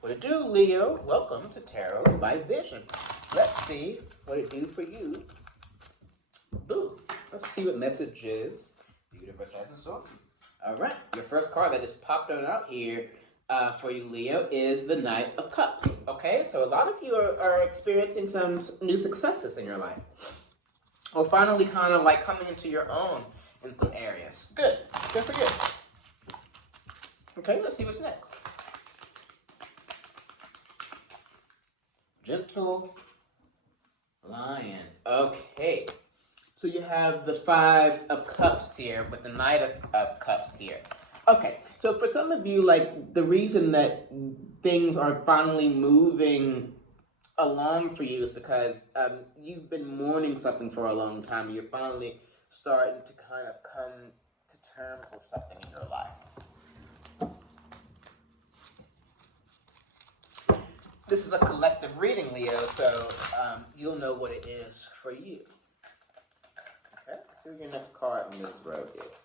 What it do, Leo? Welcome to Tarot by Vision. Let's see what it do for you. Boo. Let's see what messages the universe has in store for you. All right. Your first card that just popped on out here for you, Leo, is the Knight of Cups. Okay, so a lot of you are experiencing some new successes in your life, or finally kind of like coming into your own in some areas. Good. Good for you. Okay, let's see what's next. Gentle Lion. Okay. So you have the Five of Cups here with the Knight of Cups here. Okay, so for some of you, like, the reason that things are finally moving along for you is because you've been mourning something for a long time. You're finally starting to kind of come to terms with something in your life. This is a collective reading, Leo, so you'll know what it is for you. Okay, let's see what your next card on this row is.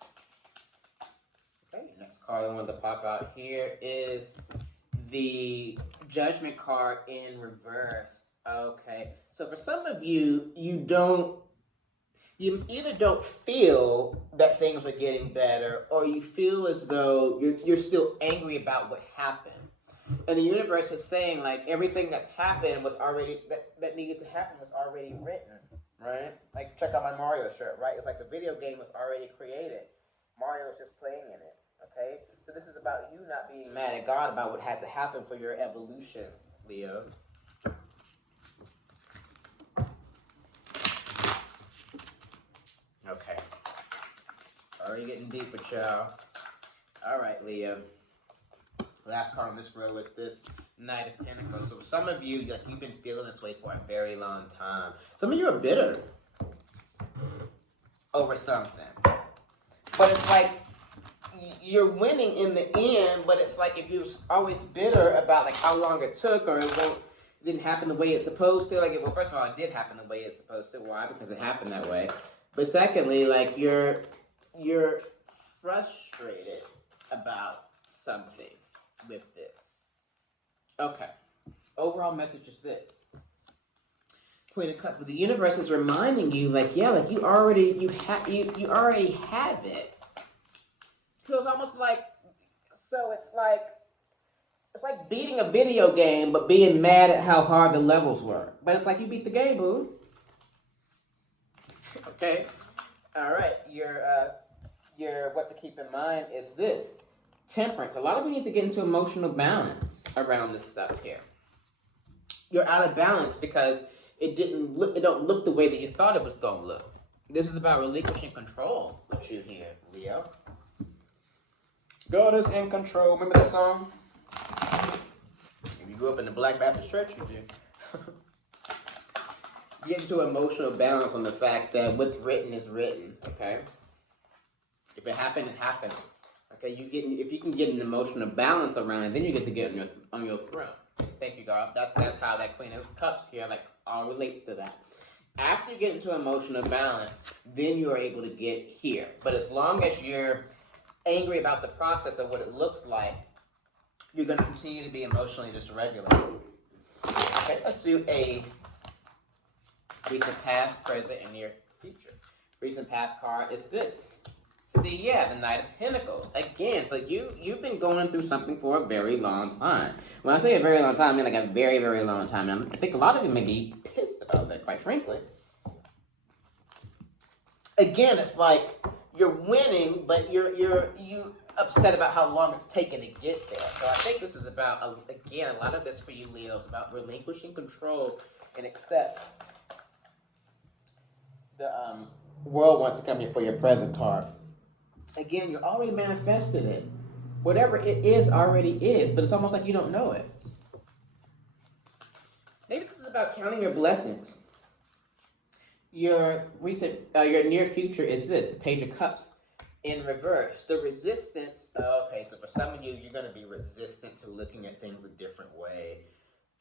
Okay, your next card I want to pop out here is the Judgment card in reverse. Okay, so for some of you, you either don't feel that things are getting better, or you feel as though you're still angry about what happened. And the universe is saying, like, everything that's happened was already, that needed to happen was already written, right? Like, check out my Mario shirt, right? It's like the video game was already created. Mario is just playing in it, okay? So this is about you not being mad at God about what had to happen for your evolution, Leo. Okay. Already getting deeper, child. All right, Leo. Last card on this row is this Knight of Pentacles. So some of you, like, you've been feeling this way for a very long time. Some of you are bitter over something. But it's like you're winning in the end, but it's like if you're always bitter about like how long it took, or it didn't happen the way it's supposed to. Like, well, first of all, it did happen the way it's supposed to. Why? Because it happened that way. But secondly, like you're frustrated about something with this. Okay. Overall message is this. Queen of Cups, but the universe is reminding you, like, yeah, like you already have it. So it's almost like, it's like beating a video game, but being mad at how hard the levels were. But it's like you beat the game, boo. Okay. All right. Your what to keep in mind is this. Temperance. A lot of you need to get into emotional balance around this stuff here. You're out of balance because it don't look the way that you thought it was gonna look. This is about relinquishing control with you here, Leo. God is in control. Remember that song? If you grew up in the Black Baptist Church, you do. Get into emotional balance on the fact that what's written is written, okay? If it happened, it happened. Okay, if you can get an emotional balance around it, then you get to get on your throne. Thank you, God. That's how that Queen of Cups here all relates to that. After you get into emotional balance, then you are able to get here. But as long as you're angry about the process of what it looks like, you're going to continue to be emotionally dysregulated. Okay, let's do a recent past, present, and near future. Recent past card is this. See, yeah, the Knight of Pentacles. Again, so you've been going through something for a very long time. When I say a very long time, I mean like a very, very long time. And I think a lot of you may be pissed about that, quite frankly. Again, it's like you're winning, but you upset about how long it's taken to get there. So I think this is about, again, a lot of this for you, Leo, is about relinquishing control and accept the world wants to come here for your present card. Again, you already manifested it. Whatever it is already is, but it's almost like you don't know it. Maybe this is about counting your blessings. Your near future is this, the Page of Cups in reverse. The resistance, okay, so for some of you, you're going to be resistant to looking at things a different way.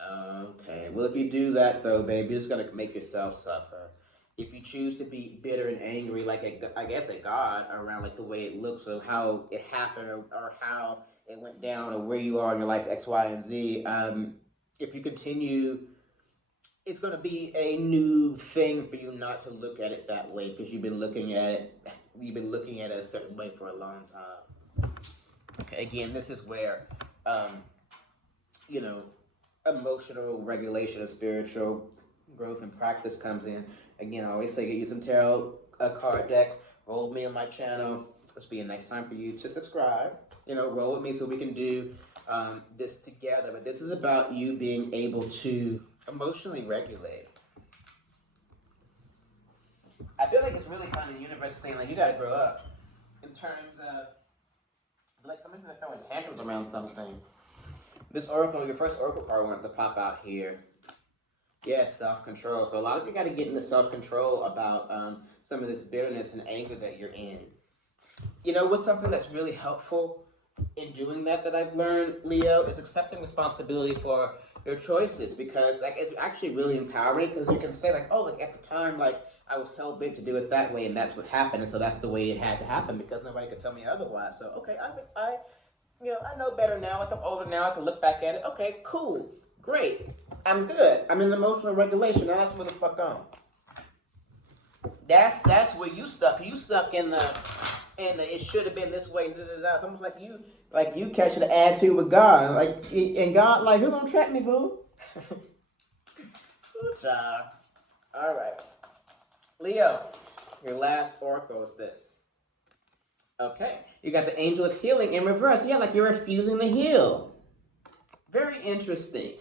Okay, well, if you do that, though, baby, you're just going to make yourself suffer. If you choose to be bitter and angry, like I guess at God, around like the way it looks or how it happened or how it went down, or where you are in your life, X, Y, and Z. If you continue, it's going to be a new thing for you not to look at it that way, because you've been looking at it a certain way for a long time. Okay, again, this is where, you know, emotional regulation and spiritual growth and practice comes in. Again, I always say get you some tarot card decks. Roll with me on my channel. This will be a nice time for you to subscribe. You know, roll with me so we can do this together. But this is about you being able to emotionally regulate. I feel like it's really kind of the universe saying, like, you got to grow up in terms of, like, some people are throwing tantrums around something. This oracle, your first oracle card wanted to pop out here. Yes, self-control. So a lot of you got to get into self-control about some of this bitterness and anger that you're in. You know, what's something that's really helpful in doing that I've learned, Leo, is accepting responsibility for your choices, because, like, it's actually really empowering, because you can say, like, oh, like, at the time, like, I was hell bent to do it that way, and that's what happened, and so that's the way it had to happen, because nobody could tell me otherwise. So, okay, I know better now. Like, I'm older now. I can look back at it. Okay, cool, great. I'm good. I'm in emotional regulation. Now let's move the fuck on. That's where you stuck. You stuck in the it should have been this way. It's almost like you catching the attitude with God. Like, and God, like, who gonna trap me, boo? All right, Leo. Your last oracle is this. Okay, you got the angel of healing in reverse. Yeah, like you're refusing to heal. Very interesting.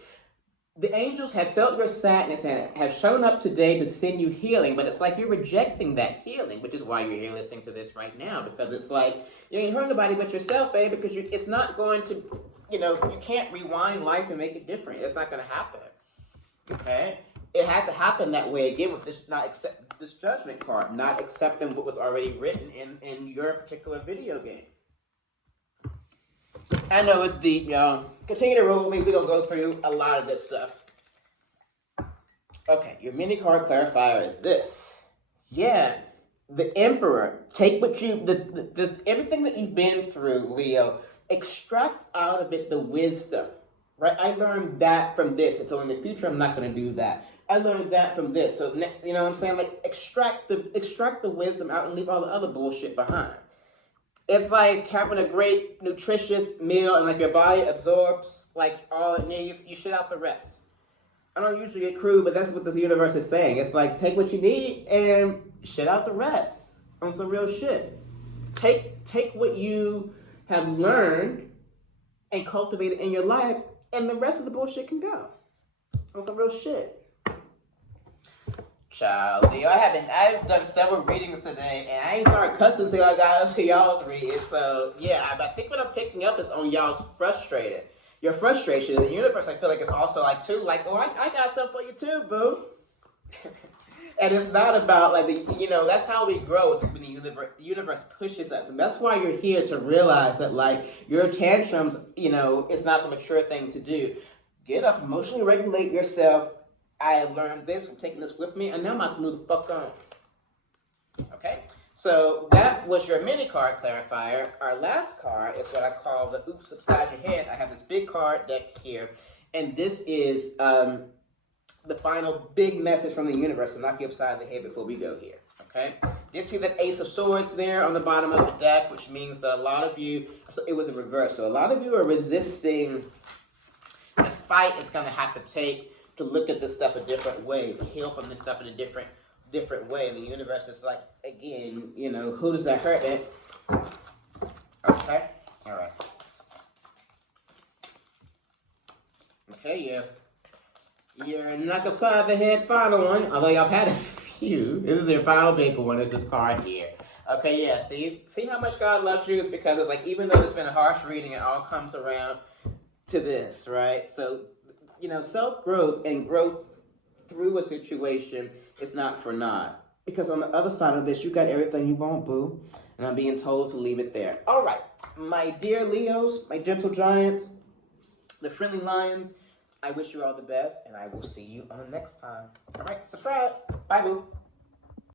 The angels have felt your sadness and have shown up today to send you healing, but it's like you're rejecting that healing, which is why you're here listening to this right now, because it's like, you ain't hurt nobody but yourself, babe, because it's not going to, you know, you can't rewind life and make it different. It's not going to happen, okay? It had to happen that way again with this judgment card, not accepting what was already written in your particular video game. I know it's deep, y'all. Continue to roll with me. We're going to go through a lot of this stuff. Okay, your mini card clarifier is this. Yeah, the Emperor. Take what everything that you've been through, Leo, extract out of it the wisdom. Right? I learned that from this, and so in the future, I'm not going to do that. I learned that from this. So, you know what I'm saying? Like, extract the wisdom out and leave all the other bullshit behind. It's like having a great, nutritious meal, and, like, your body absorbs, like, all it needs. You shit out the rest. I don't usually get crude, but that's what this universe is saying. It's like, take what you need and shit out the rest on some real shit. Take what you have learned and cultivate it in your life, and the rest of the bullshit can go on some real shit. Child, Leo, I've done several readings today, and I ain't started cussing till I got up to y'all's reading. So yeah, I think what I'm picking up is on y'all's frustrated. Your frustration in the universe, I feel like it's also like too, like, oh, I got something for you too, boo. And it's not about, like, that's how we grow when the universe pushes us. And that's why you're here, to realize that, like, your tantrums, it's not the mature thing to do. Get up, emotionally regulate yourself. I have learned this, I'm taking this with me, and now I'm about to move the fuck on. Okay? So that was your mini card clarifier. Our last card is what I call the oops upside your head. I have this big card deck here, and this is the final big message from the universe to knock you upside the head before we go here. Okay? You see that Ace of Swords there on the bottom of the deck, which means that a lot of you, so it was in reverse, so a lot of you are resisting the fight it's going to have to take to look at this stuff a different way, to heal from this stuff in a different way. And the universe is like, again, who does that hurt? Okay? All right. Okay, yeah. Your knock upside the head final one, although y'all had a few. This is your final big one. This is card here. Okay, yeah. See how much God loves you? It's because it's like, even though it's been a harsh reading, it all comes around to this, right? So, self-growth and growth through a situation is not for naught. Because on the other side of this, you got everything you want, boo. And I'm being told to leave it there. All right, my dear Leos, my gentle giants, the friendly lions, I wish you all the best, and I will see you on the next time. All right, subscribe. Bye, boo.